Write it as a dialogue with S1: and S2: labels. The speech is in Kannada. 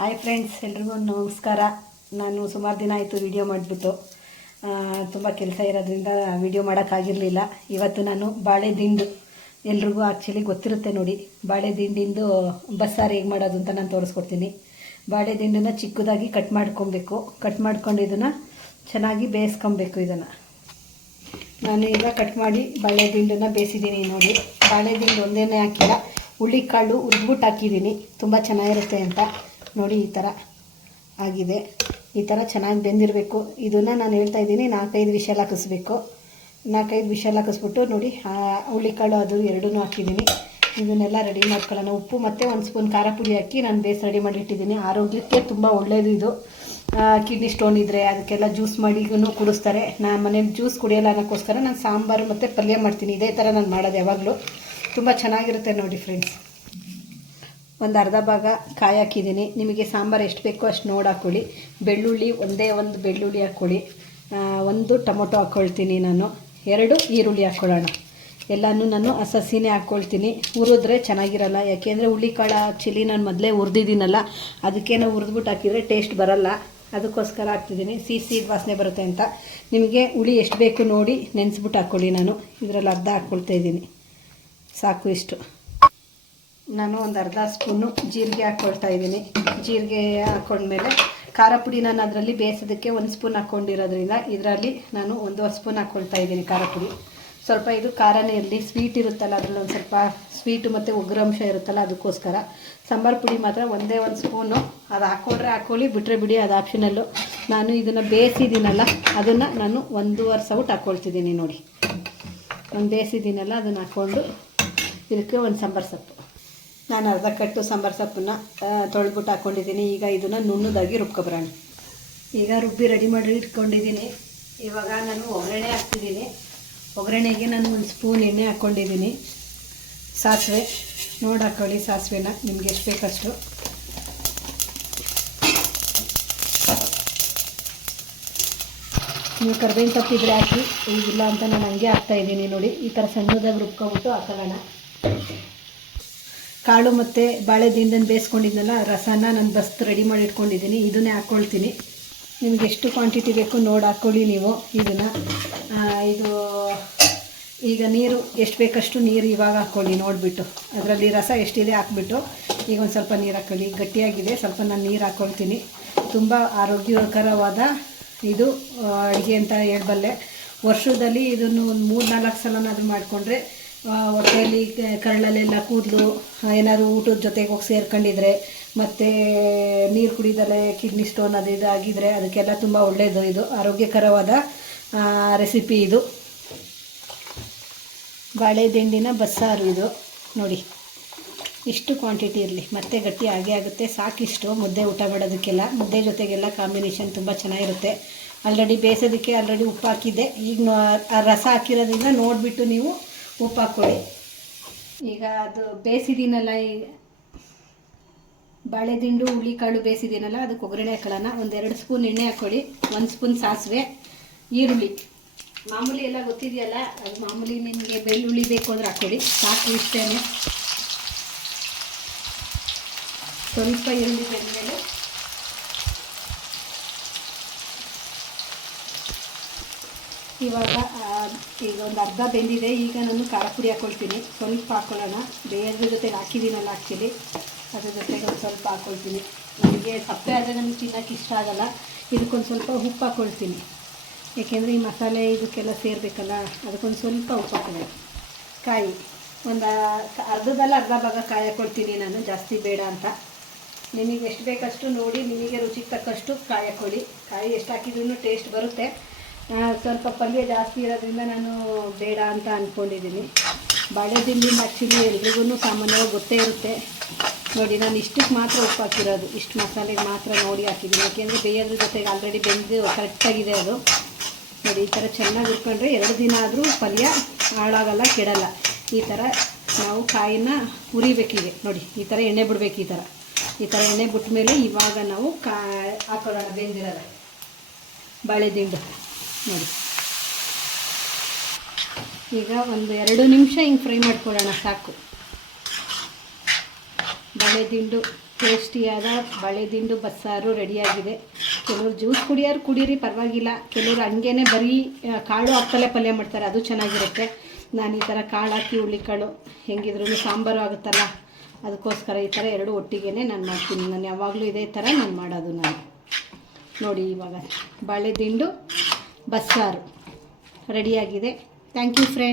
S1: ಹಾಯ್ ಫ್ರೆಂಡ್ಸ್ ಎಲ್ರಿಗೂ ನಮಸ್ಕಾರ. ನಾನು ಸುಮಾರು ದಿನ ಆಯಿತು ವಿಡಿಯೋ ಮಾಡಿಬಿಟ್ಟು. ತುಂಬ ಕೆಲಸ ಇರೋದ್ರಿಂದ ವಿಡಿಯೋ ಮಾಡೋಕ್ಕಾಗಿರಲಿಲ್ಲ. ಇವತ್ತು ನಾನು ಬಾಳೆ ದಿಂಡು. ಎಲ್ರಿಗೂ ಆ್ಯಕ್ಚುಲಿ ಗೊತ್ತಿರುತ್ತೆ ನೋಡಿ. ಬಾಳೆ ದಿಂಡಿಂದು ಬಸ್ಸಾರು ಹೇಗೆ ಮಾಡೋದು ಅಂತ ನಾನು ತೋರಿಸ್ಕೊಡ್ತೀನಿ. ಬಾಳೆ ದಿಂಡನ್ನು ಚಿಕ್ಕದಾಗಿ ಕಟ್ ಮಾಡ್ಕೊಬೇಕು. ಕಟ್ ಮಾಡ್ಕೊಂಡು ಇದನ್ನು ಚೆನ್ನಾಗಿ ಬೇಯಿಸ್ಕೊಬೇಕು ಇದನ್ನು. ನಾನು ಈಗ ಕಟ್ ಮಾಡಿ ಬಾಳೆ ದಿಂಡನ್ನ ಬೇಯಿಸಿದ್ದೀನಿ ನೋಡಿ. ಬಾಳೆ ದಿಂಡು ಒಂದೇನೇ ಹಾಕಿಲ್ಲ. ಹುಳ್ಳಿಕಾಳು ಹುರಿದ್ಬಿಟ್ಟು ಹಾಕಿದ್ದೀನಿ. ತುಂಬ ಚೆನ್ನಾಗಿರುತ್ತೆ ಅಂತ. ನೋಡಿ ಈ ಥರ ಆಗಿದೆ. ಈ ಥರ ಚೆನ್ನಾಗಿ ಬೆಂದಿರಬೇಕು. ಇದನ್ನು ನಾನು ಹೇಳ್ತಾ ಇದ್ದೀನಿ, ನಾಲ್ಕೈದು ವಿಷಲ್ ಹಾಕಿಸ್ಬೇಕು. ನಾಲ್ಕೈದು ವಿಷಲ್ ಹಾಕಿಸ್ಬಿಟ್ಟು ನೋಡಿ ಹುಳಿಕಾಳು ಅದು ಎರಡೂ ಹಾಕಿದ್ದೀನಿ. ಇದನ್ನೆಲ್ಲ ರೆಡಿ ಮಾಡ್ಕೊಳ್ಳೋಣ. ಉಪ್ಪು ಮತ್ತು ಒಂದು ಸ್ಪೂನ್ ಖಾರ ಪುಡಿ ಹಾಕಿ ನಾನು ಬೇಸ್ ರೆಡಿ ಮಾಡಿ ಇಟ್ಟಿದ್ದೀನಿ. ಆರೋಗ್ಯಕ್ಕೆ ತುಂಬ ಒಳ್ಳೆಯದು ಇದು. ಕಿಡ್ನಿ ಸ್ಟೋನ್ ಇದ್ದರೆ ಅದಕ್ಕೆಲ್ಲ ಜ್ಯೂಸ್ ಮಾಡಿಗೂ ಕುಡಿಸ್ತಾರೆ. ನಾನು ಮನೇಲಿ ಜ್ಯೂಸ್ ಕುಡಿಯೋಲ್ಲ ಅನ್ನೋಕ್ಕೋಸ್ಕರ ನಾನು ಸಾಂಬಾರು ಮತ್ತು ಪಲ್ಯ ಮಾಡ್ತೀನಿ. ಇದೇ ಥರ ನಾನು ಮಾಡೋದು ಯಾವಾಗಲೂ. ತುಂಬ ಚೆನ್ನಾಗಿರುತ್ತೆ ನೋಡಿ ಫ್ರೆಂಡ್ಸ್ ಒಂದು ಅರ್ಧ ಭಾಗ ಕಾಯಿ ಹಾಕಿದ್ದೀನಿ. ನಿಮಗೆ ಸಾಂಬಾರು ಎಷ್ಟು ಬೇಕೋ ಅಷ್ಟು ನೋಡಿ ಹಾಕ್ಕೊಳ್ಳಿ ಬೆಳ್ಳುಳ್ಳಿ, ಒಂದೇ ಒಂದು ಬೆಳ್ಳುಳ್ಳಿ ಹಾಕ್ಕೊಳ್ಳಿ ಒಂದು ಟೊಮೊಟೊ ಹಾಕ್ಕೊಳ್ತೀನಿ ನಾನು. ಎರಡು ಈರುಳ್ಳಿ ಹಾಕ್ಕೊಳ್ಳೋಣ ಎಲ್ಲನೂ ನಾನು ಹಸಸಿನೇ ಹಾಕ್ಕೊಳ್ತೀನಿ ಹುರಿದ್ರೆ ಚೆನ್ನಾಗಿರಲ್ಲ. ಯಾಕೆಂದರೆ ಹುಳಿಕಾಳ ಚಿಲ್ಲಿ ನಾನು ಮೊದಲೇ ಹುರಿದಿದ್ದೀನಲ್ಲ ಅದಕ್ಕೇನೋ ಹುರಿದ್ಬಿಟ್ಟು ಹಾಕಿದರೆ ಟೇಸ್ಟ್ ಬರಲ್ಲ. ಅದಕ್ಕೋಸ್ಕರ ಹಾಕ್ತಿದ್ದೀನಿ. ಸಿಹಿ ಸಿಹಿ ವಾಸನೆ ಬರುತ್ತೆ ಅಂತ. ನಿಮಗೆ ಹುಳಿ ಎಷ್ಟು ಬೇಕು ನೋಡಿ ನೆನೆಸ್ಬಿಟ್ಟು ಹಾಕ್ಕೊಳ್ಳಿ ನಾನು. ಇದರಲ್ಲಿ ಅರ್ಧ ಹಾಕ್ಕೊಳ್ತಾ ಇದ್ದೀನಿ. ಸಾಕು ಇಷ್ಟು. ನಾನು ಒಂದು ಅರ್ಧ ಸ್ಪೂನು ಜೀರಿಗೆ ಹಾಕ್ಕೊಳ್ತಾ ಇದ್ದೀನಿ. ಜೀರಿಗೆ ಹಾಕ್ಕೊಂಡ್ಮೇಲೆ ಖಾರ ಪುಡಿ ನಾನು ಅದರಲ್ಲಿ ಬೇಯಿಸೋದಕ್ಕೆ ಒಂದು ಸ್ಪೂನ್ ಹಾಕ್ಕೊಂಡಿರೋದ್ರಿಂದ ಇದರಲ್ಲಿ ನಾನು ಒಂದು ಸ್ಪೂನ್ ಹಾಕ್ಕೊಳ್ತಾ ಇದ್ದೀನಿ ಖಾರ ಪುಡಿ. ಸ್ವಲ್ಪ ಇದು ಖಾರನೇ ಇರಲಿ ಸ್ವೀಟ್ ಇರುತ್ತಲ್ಲ ಅದರಲ್ಲಿ ಒಂದು ಸ್ವಲ್ಪ ಸ್ವೀಟು ಮತ್ತು ಉಗ್ರಾಂಶ ಇರುತ್ತಲ್ಲ ಅದಕ್ಕೋಸ್ಕರ. ಸಾಂಬಾರು ಪುಡಿ ಮಾತ್ರ ಒಂದೇ ಒಂದು ಸ್ಪೂನು. ಅದು ಹಾಕ್ಕೊಂಡ್ರೆ ಹಾಕ್ಕೊಳ್ಳಿ ಬಿಟ್ಟರೆ ಬಿಡಿ, ಅದು ಆಪ್ಷನಲ್ಲು. ನಾನು ಇದನ್ನು ಬೇಯಿಸಿದ್ದೀನಲ್ಲ, ಅದನ್ನು ನಾನು ಒಂದೂವರೆ ಸೌಟ್ ಹಾಕ್ಕೊಳ್ತಿದ್ದೀನಿ ನೋಡಿ. ಒಂದು ಬೇಯಿಸಿದ್ದೀನಲ್ಲ, ಅದನ್ನು ಹಾಕ್ಕೊಂಡು ಇದಕ್ಕೆ ಒಂದು ಸಾಂಬಾರು ಸೊಪ್ಪು. ನಾನು ಅರ್ಧ ಕಟ್ಟು ಸಾಂಬಾರು ಸೊಪ್ಪನ್ನ ತೊಳೆದ್ಬಿಟ್ಟು ಹಾಕ್ಕೊಂಡಿದ್ದೀನಿ ಈಗ ಇದನ್ನು ನುಣ್ಣದಾಗಿ ರುಬ್ಕೊಬರೋಣ. ಈಗ ರುಬ್ಬಿ ರೆಡಿ ಮಾಡಿ ಇಟ್ಕೊಂಡಿದ್ದೀನಿ. ಇವಾಗ ನಾನು ಒಗ್ಗರಣೆ ಹಾಕ್ತಿದ್ದೀನಿ. ಒಗ್ಗರಣೆಗೆ ನಾನು ಒಂದು ಸ್ಪೂನ್ ಎಣ್ಣೆ ಹಾಕ್ಕೊಂಡಿದ್ದೀನಿ ಸಾಸಿವೆ, ನೋಡಿ ಹಾಕ್ಕೊಳ್ಳಿ ಸಾಸಿವೆನ, ನಿಮ್ಗೆ ಎಷ್ಟು ಬೇಕಷ್ಟು. ನೀವು ಕರ್ಬೇವಿನ ಸೊಪ್ಪಿದ್ರೆ ಹಾಕಿ ಈಗಿಲ್ಲ ಅಂತ ನಾನು ಹಂಗೆ ಹಾಕ್ತಾ ಇದ್ದೀನಿ ನೋಡಿ. ಈ ಥರ ಸಣ್ಣದಾಗಿ ರುಬ್ಕೊಬಿಟ್ಟು ಹಾಕೊಳ್ಳೋಣ. ಕಾಳು ಮತ್ತು ಬಾಳೆ ದಿಂಡನ್ನು ಬೇಯಿಸ್ಕೊಂಡಿದ್ನಲ್ಲ, ರಸನ ನಾನು ಬಸ್ತ್ ರೆಡಿ ಮಾಡಿ ಇಟ್ಕೊಂಡಿದ್ದೀನಿ. ಇದನ್ನೇ ಹಾಕ್ಕೊಳ್ತೀನಿ ನಿಮ್ಗೆ ಎಷ್ಟು ಕ್ವಾಂಟಿಟಿ ಬೇಕು ನೋಡಿ ಹಾಕ್ಕೊಳ್ಳಿ ನೀವು ಇದನ್ನು. ಇದು ಈಗ ನೀರು ಎಷ್ಟು ಬೇಕಷ್ಟು ನೀರು ಇವಾಗ ಹಾಕ್ಕೊಳ್ಳಿ ನೋಡಿಬಿಟ್ಟು. ಅದರಲ್ಲಿ ರಸ ಎಷ್ಟಿದೆ ಹಾಕ್ಬಿಟ್ಟು ಈಗ ಒಂದು ಸ್ವಲ್ಪ ನೀರು ಹಾಕ್ಕೊಳ್ಳಿ ಗಟ್ಟಿಯಾಗಿದೆ, ಸ್ವಲ್ಪ ನಾನು ನೀರು ಹಾಕ್ಕೊಳ್ತೀನಿ ತುಂಬ ಆರೋಗ್ಯಕರವಾದ ಇದು ಅಡುಗೆ ಅಂತ ಹೇಳಬಲ್ಲೆ. ವರ್ಷದಲ್ಲಿ ಇದನ್ನು ಒಂದು ಮೂರು ನಾಲ್ಕು ಸಲನಾದರೂ ಮಾಡಿಕೊಂಡ್ರೆ ಹೊಟ್ಟೆಯಲ್ಲಿ ಕರಳಲ್ಲೆಲ್ಲ ಕೂದಲು ಏನಾದ್ರು ಊಟದ ಜೊತೆಗೆ ಹೋಗಿ ಸೇರ್ಕೊಂಡಿದ್ರೆ, ಮತ್ತು ನೀರು ಕುಡಿದಲೆ ಕಿಡ್ನಿ ಸ್ಟೋನ್ ಅದು ಇದು ಆಗಿದ್ರೆ ಅದಕ್ಕೆಲ್ಲ ತುಂಬ ಒಳ್ಳೆಯದು ಇದು, ಆರೋಗ್ಯಕರವಾದ ರೆಸಿಪಿ ಇದು. ಬಾಳೆ ದಿಂಡಿನ ಬಸ್ಸಾರು ಇದು, ನೋಡಿ. ಇಷ್ಟು ಕ್ವಾಂಟಿಟಿ ಇರಲಿ, ಮತ್ತೆ ಗಟ್ಟಿ ಆಗೇ ಆಗುತ್ತೆ, ಸಾಕಿಷ್ಟು, ಮುದ್ದೆ ಊಟ ಮಾಡೋದಕ್ಕೆಲ್ಲ. ಮುದ್ದೆ ಜೊತೆಗೆಲ್ಲ ಕಾಂಬಿನೇಷನ್ ತುಂಬ ಚೆನ್ನಾಗಿರುತ್ತೆ. ಆಲ್ರೆಡಿ ಬೇಯಿಸೋದಕ್ಕೆ ಆಲ್ರೆಡಿ ಉಪ್ಪು ಹಾಕಿದ್ದೆ, ಈಗ ರಸ ಹಾಕಿರೋದ್ರಿಂದ ನೋಡಿಬಿಟ್ಟು ನೀವು ಉಪ್ಪು ಹಾಕ್ಕೊಳ್ಳಿ ಈಗ ಅದು ಬೇಯಿಸಿದ್ದೀನಲ್ಲ ಈ ಬಾಳೆ ದಿಂಡು, ಹುಳಿಕಾಳು ಬೇಯಿಸಿದ್ದೀನಲ್ಲ ಅದಕ್ಕೆ ಒಗ್ಗರಣೆ ಹಾಕೊಳ್ಳೋಣ. ಒಂದೆರಡು ಸ್ಪೂನ್ ಎಣ್ಣೆ ಹಾಕ್ಕೊಳ್ಳಿ ಒಂದು ಸ್ಪೂನ್ ಸಾಸಿವೆ, ಈರುಳ್ಳಿ. ಮಾಮೂಲಿ ಎಲ್ಲ ಗೊತ್ತಿದೆಯಲ್ಲ, ಅದು ಮಾಮೂಲಿ ನಿಮಗೆ ಬೆಳ್ಳುಳ್ಳಿ ಬೇಕು ಅಂದ್ರೆ ಹಾಕ್ಕೊಳ್ಳಿ ಸಾಕು ಇಷ್ಟೇ ಸ್ವಲ್ಪ ಈರುಳ್ಳಿ ಬೆಂದಮೇಲೆ ಇವಾಗ ಈಗ ಒಂದು ಅರ್ಧ ಬೆಂದಿದೆ. ಈಗ ನಾನು ಖಾರ ಪುಡಿ ಹಾಕ್ಕೊಳ್ತೀನಿ ಸ್ವಲ್ಪ ಹಾಕ್ಕೊಳ್ಳೋಣ ಬೇಯದ್ರ ಜೊತೆಗೆ ಹಾಕಿದ್ದೀನಲ್ಲ ಆ್ಯಕ್ಚುಲಿ ಅದ್ರ ಜೊತೆಗೆ ಒಂದು ಸ್ವಲ್ಪ ಹಾಕ್ಕೊಳ್ತೀನಿ ನನಗೆ ಸಪ್ಪೆ ಆದರೆ ನಮಗೆ ತಿನ್ನೋಕೆ ಇಷ್ಟ ಆಗಲ್ಲ. ಇದಕ್ಕೊಂದು ಸ್ವಲ್ಪ ಉಪ್ಪು ಹಾಕ್ಕೊಳ್ತೀನಿ ಏಕೆಂದರೆ ಈ ಮಸಾಲೆ ಇದಕ್ಕೆಲ್ಲ ಸೇರಬೇಕಲ್ಲ, ಅದಕ್ಕೊಂದು ಸ್ವಲ್ಪ ಉಪ್ಪು ಹಾಕೋಣ ಕಾಯಿ. ಒಂದು ಅರ್ಧದಲ್ಲ ಅರ್ಧ ಭಾಗ ಕಾಯಿ ಹಾಕ್ಕೊಳ್ತೀನಿ ನಾನು. ಜಾಸ್ತಿ ಬೇಡ ಅಂತ. ನಿಮಗೆ ಎಷ್ಟು ಬೇಕಷ್ಟು ನೋಡಿ, ನಿಮಗೆ ರುಚಿಗೆ ತಕ್ಕಷ್ಟು ಕಾಯಿ ಹಾಕ್ಕೊಳ್ಳಿ ಕಾಯಿ ಎಷ್ಟು ಹಾಕಿದ್ರೂ ಟೇಸ್ಟ್ ಬರುತ್ತೆ. ಸ್ವಲ್ಪ ಪಲ್ಯ ಜಾಸ್ತಿ ಇರೋದ್ರಿಂದ ನಾನು ಬೇಡ ಅಂತ ಅಂದ್ಕೊಂಡಿದ್ದೀನಿ ಬಾಳೆ ದಿಂಡಿಂದ ಆ್ಯಕ್ಚುಲಿ ಎಲ್ರಿಗೂ ಸಾಮಾನ್ಯವಾಗಿ ಗೊತ್ತೇ ಇರುತ್ತೆ. ನೋಡಿ, ನಾನು ಇಷ್ಟಕ್ಕೆ ಮಾತ್ರ ಉಪ್ಪು ಹಾಕಿರೋದು. ಇಷ್ಟು ಮಸಾಲೆಗೆ ಮಾತ್ರ ನೋಡಿ ಹಾಕಿದ್ದೀನಿ. ಯಾಕೆಂದರೆ ಬೇಯೋದ್ರ ಜೊತೆಗೆ ಆಲ್ರೆಡಿ ಬೆಂದು ಕರೆಕ್ಟಾಗಿದೆ ಅದು. ನೋಡಿ, ಈ ಥರ ಚೆನ್ನಾಗಿ ಇಟ್ಕೊಂಡ್ರೆ ಎರಡು ದಿನ ಆದರೂ ಪಲ್ಯ ಹಾಳಾಗಲ್ಲ, ಕೆಡಲ್ಲ. ಈ ಥರ ನಾವು ಕಾಯಿನ ಹುರಿಬೇಕಿದೆ. ನೋಡಿ, ಈ ಥರ ಎಣ್ಣೆ ಬಿಡಬೇಕು ಈ ಥರ. ಈ ಥರ ಎಣ್ಣೆ ಬಿಟ್ಟ ಮೇಲೆ ಇವಾಗ ನಾವು ಕಾ ಹಾಕೊಳ್ಳೋಣ, ಬೆಂದಿರೋದ. ಬಾಳೆ ದಿಂಡು ನೋಡಿ. ಈಗ ಒಂದು ಎರಡು ನಿಮಿಷ ಹಿಂಗೆ ಫ್ರೈ ಮಾಡ್ಕೊಳ್ಳೋಣ, ಸಾಕು. ಬಳೆ ದಿಂಡು ಟೇಸ್ಟಿಯಾದ ಬಾಳೆದಿಂಡು ಬಸ್ಸಾರು ರೆಡಿಯಾಗಿದೆ. ಕೆಲವರು ಜ್ಯೂಸ್ ಕುಡಿಯೋರು ಕುಡೀರಿ, ಪರವಾಗಿಲ್ಲ. ಕೆಲವರು ಹಂಗೇನೆ ಬರೀ ಕಾಳು ಹಾಕ್ತಲೇ ಪಲ್ಯ ಮಾಡ್ತಾರೆ, ಅದು ಚೆನ್ನಾಗಿರುತ್ತೆ. ನಾನು ಈ ಥರ ಕಾಳು ಹಾಕಿ ಹುಳಿಕಾಳು ಹೆಂಗಿದ್ರೂ ಸಾಂಬಾರು ಆಗುತ್ತಲ್ಲ, ಅದಕ್ಕೋಸ್ಕರ ಈ ಥರ ಎರಡು ಒಟ್ಟಿಗೆ ನಾನು ಮಾಡ್ತೀನಿ. ನಾನು ಯಾವಾಗಲೂ ಇದೇ ಥರ ನಾನು ಮಾಡೋದು ನಾನು. ನೋಡಿ ಇವಾಗ ಬಾಳೆದಿಂಡು ಬಸ್ಸಾರು ರೆಡಿಯಾಗಿದೆ. Thank you friend